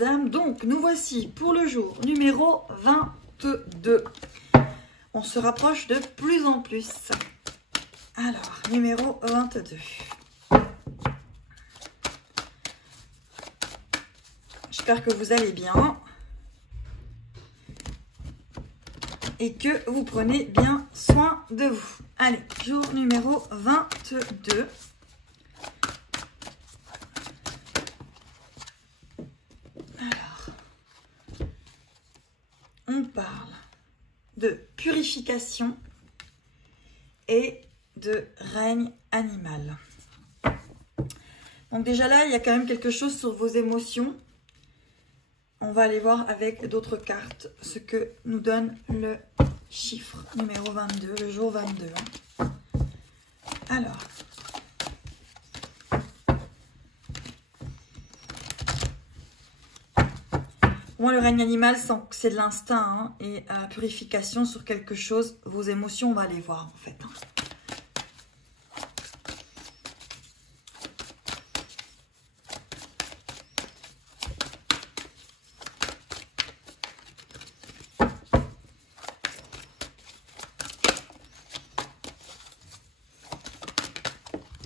les âmes. Donc, nous voici pour le jour numéro 22. On se rapproche de plus en plus. Alors, numéro 22. J'espère que vous allez bien. Et que vous prenez bien soin de vous. Allez, jour numéro 22. Alors, on parle de purification et de règne animal. Donc déjà là, il y a quand même quelque chose sur vos émotions. On va aller voir avec d'autres cartes ce que nous donne le chiffre numéro 22, le jour 22. Alors, moi, le règne animal, c'est de l'instinct et purification sur quelque chose. Vos émotions, on va les voir en fait.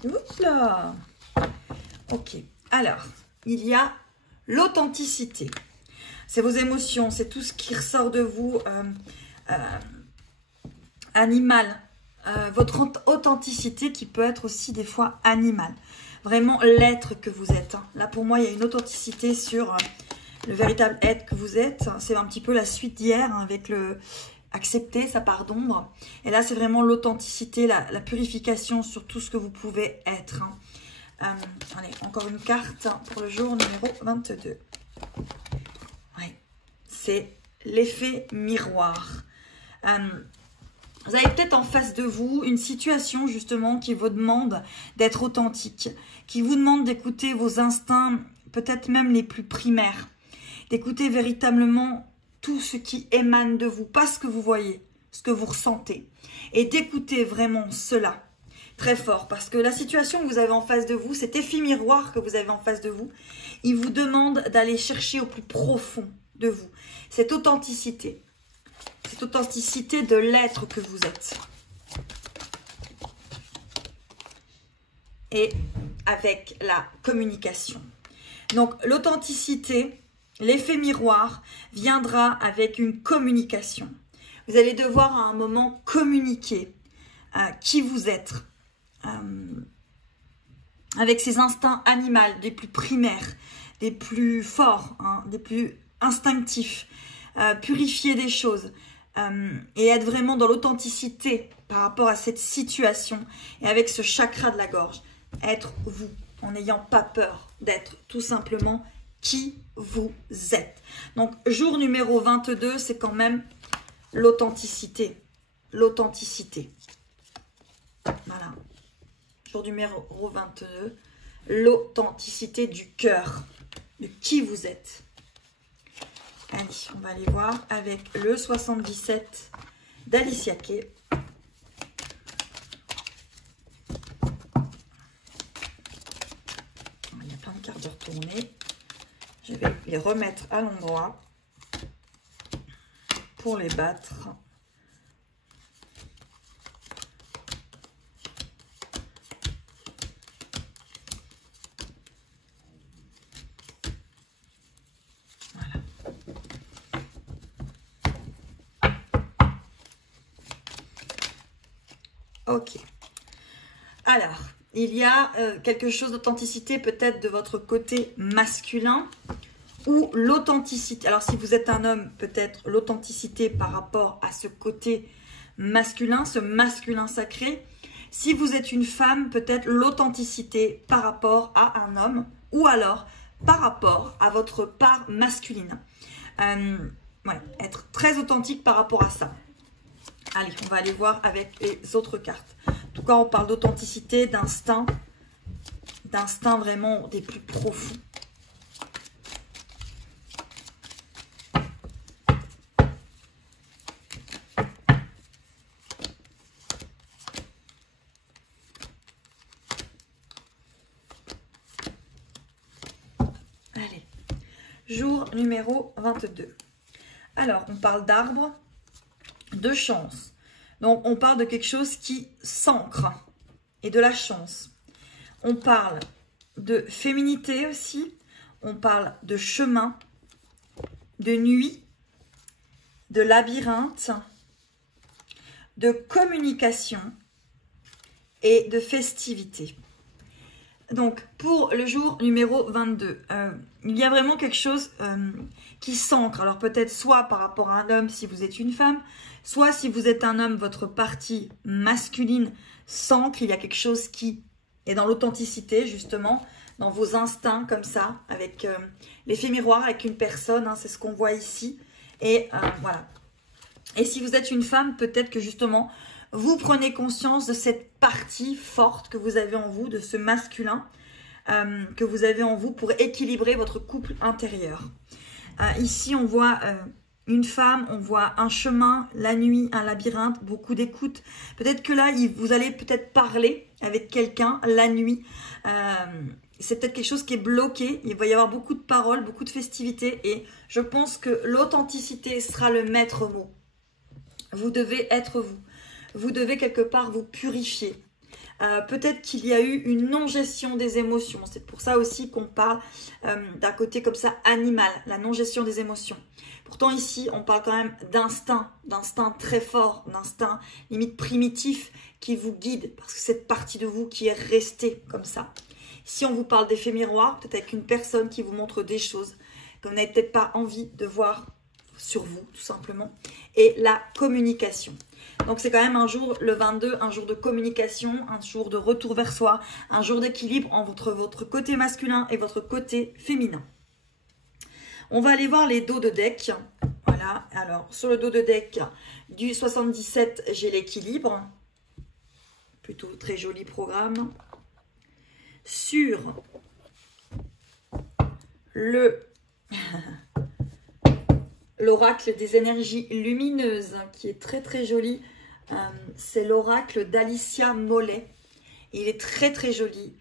Oups là. Ok, alors, il y a l'authenticité. C'est vos émotions, c'est tout ce qui ressort de vous, animal. Votre authenticité qui peut être aussi des fois animale. Vraiment l'être que vous êtes. Là, pour moi, il y a une authenticité sur le véritable être que vous êtes. C'est un petit peu la suite d'hier avec le accepter sa part d'ombre. Et là, c'est vraiment l'authenticité, la purification sur tout ce que vous pouvez être. Allez, encore une carte pour le jour numéro 22. Ouais, c'est l'effet miroir. Vous avez peut-être en face de vous une situation justement qui vous demande d'être authentique, qui vous demande d'écouter vos instincts, peut-être même les plus primaires, d'écouter véritablement tout ce qui émane de vous, pas ce que vous voyez, ce que vous ressentez, et d'écouter vraiment cela très fort, parce que la situation que vous avez en face de vous, cet effet miroir que vous avez en face de vous, il vous demande d'aller chercher au plus profond de vous, cette authenticité de l'être que vous êtes. Et avec la communication. Donc l'authenticité, l'effet miroir viendra avec une communication. Vous allez devoir à un moment communiquer qui vous êtes. Avec ces instincts animaux, des plus primaires, des plus forts, des plus instinctifs. Purifier des choses. Et être vraiment dans l'authenticité par rapport à cette situation. Et avec ce chakra de la gorge. Être vous, en n'ayant pas peur d'être tout simplement qui vous êtes. Donc, jour numéro 22, c'est quand même l'authenticité. L'authenticité. Voilà. Jour numéro 22, l'authenticité du cœur, de qui vous êtes. Allez, on va aller voir avec le 77 d'Alicia Kay. Il y a plein de cartes de retourner. Je vais les remettre à l'endroit pour les battre. Ok. Alors, il y a quelque chose d'authenticité peut-être de votre côté masculin ou l'authenticité. Alors, si vous êtes un homme, peut-être l'authenticité par rapport à ce côté masculin, ce masculin sacré. Si vous êtes une femme, peut-être l'authenticité par rapport à un homme ou alors par rapport à votre part masculine. Ouais, être très authentique par rapport à ça. Allez, on va aller voir avec les autres cartes. En tout cas, on parle d'authenticité, d'instinct vraiment des plus profonds. Allez, jour numéro 22. Alors, on parle d'arbre, de chance. Donc, on parle de quelque chose qui s'ancre et de la chance. On parle de féminité aussi. On parle de chemin, de nuit, de labyrinthe, de communication et de festivité. Donc, pour le jour numéro 22, il y a vraiment quelque chose qui s'ancre. Alors, peut-être soit par rapport à un homme si vous êtes une femme, soit si vous êtes un homme, votre partie masculine s'ancre. Il y a quelque chose qui est dans l'authenticité, justement, dans vos instincts comme ça, avec l'effet miroir avec une personne, hein, c'est ce qu'on voit ici. Et voilà. Et si vous êtes une femme, peut-être que justement, vous prenez conscience de cette partie forte que vous avez en vous, de ce masculin que vous avez en vous pour équilibrer votre couple intérieur. Ici, on voit une femme, on voit un chemin, la nuit, un labyrinthe, beaucoup d'écoute. Peut-être que là, vous allez peut-être parler avec quelqu'un la nuit. C'est peut-être quelque chose qui est bloqué. Il va y avoir beaucoup de paroles, beaucoup de festivités. Et je pense que l'authenticité sera le maître mot. Vous devez être vous. Vous devez quelque part vous purifier. Peut-être qu'il y a eu une non-gestion des émotions. C'est pour ça aussi qu'on parle d'un côté comme ça animal, la non-gestion des émotions. Pourtant ici, on parle quand même d'instinct très fort, d'instinct limite primitif qui vous guide. Parce que cette partie de vous qui est restée comme ça. Si on vous parle d'effet miroir, peut-être avec une personne qui vous montre des choses que vous n'avez peut-être pas envie de voir sur vous, tout simplement. Et la communication. Donc, c'est quand même un jour, le 22, un jour de communication, un jour de retour vers soi, un jour d'équilibre entre votre côté masculin et votre côté féminin. On va aller voir les dos de deck. Voilà, alors, sur le dos de deck du 77, j'ai l'équilibre. Plutôt très joli programme. Sur l'oracle des énergies lumineuses, qui est très très joli. C'est l'oracle d'Alicia Mollet. Il est très très joli,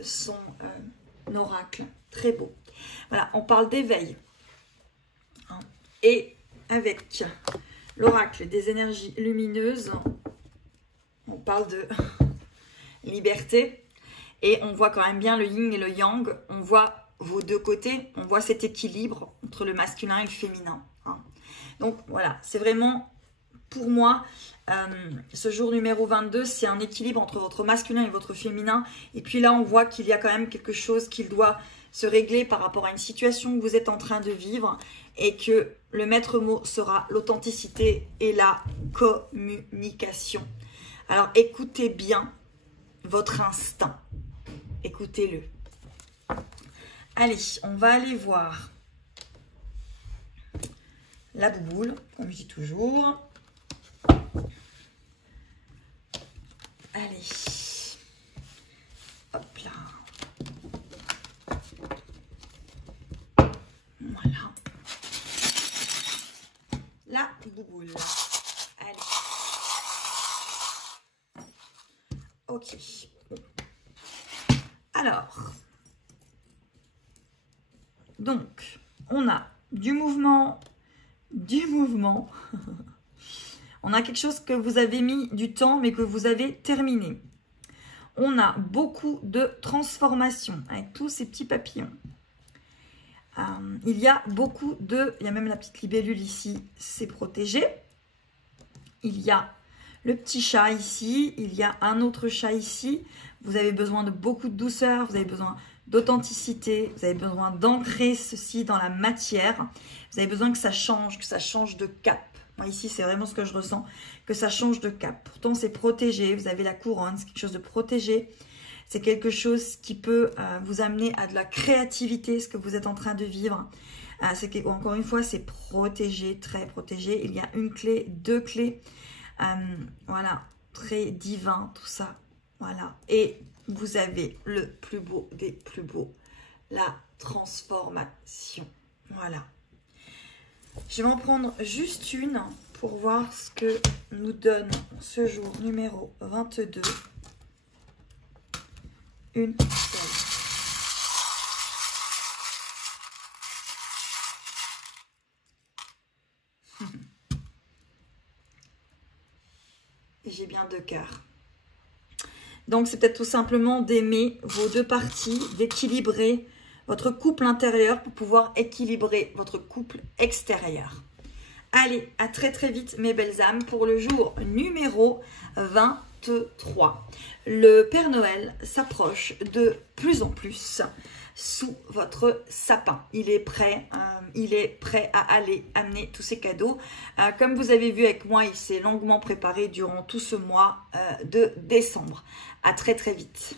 son oracle. Très beau. Voilà, on parle d'éveil. Et avec l'oracle des énergies lumineuses, on parle de liberté. Et on voit quand même bien le yin et le yang. On voit vos deux côtés. On voit cet équilibre entre le masculin et le féminin. Donc voilà, c'est vraiment, pour moi, ce jour numéro 22, c'est un équilibre entre votre masculin et votre féminin. Et puis là, on voit qu'il y a quand même quelque chose qui doit se régler par rapport à une situation que vous êtes en train de vivre. Et que le maître mot sera l'authenticité et la communication. Alors écoutez bien votre instinct. Écoutez-le. Allez, on va aller voir la bouboule, comme je dis toujours. Allez. Hop là. Voilà. La bouboule. Allez. Ok. Alors, donc, on a du mouvement, on a quelque chose que vous avez mis du temps, mais que vous avez terminé. On a beaucoup de transformations, avec tous ces petits papillons. Il y a beaucoup de... Il y a même la petite libellule ici, c'est protégé. Il y a le petit chat ici, il y a un autre chat ici. Vous avez besoin de beaucoup de douceur, vous avez besoin d'authenticité, vous avez besoin d'ancrer ceci dans la matière. Vous avez besoin que ça change de cap. Moi ici, c'est vraiment ce que je ressens, que ça change de cap. Pourtant, c'est protégé, vous avez la couronne, c'est quelque chose de protégé. C'est quelque chose qui peut vous amener à de la créativité, ce que vous êtes en train de vivre. Encore une fois, c'est protégé, très protégé. Il y a une clé, deux clés. Voilà, très divin, tout ça. Voilà. Et vous avez le plus beau des plus beaux, la transformation. Voilà. Je vais en prendre juste une pour voir ce que nous donne ce jour numéro 22. Une seule. de cœur. Donc, c'est peut-être tout simplement d'aimer vos deux parties, d'équilibrer votre couple intérieur pour pouvoir équilibrer votre couple extérieur. Allez, à très très vite mes belles âmes pour le jour numéro 23. Le Père Noël s'approche de plus en plus sous votre sapin. Il est prêt à aller amener tous ses cadeaux. Comme vous avez vu avec moi, il s'est longuement préparé durant tout ce mois de décembre. À très très vite.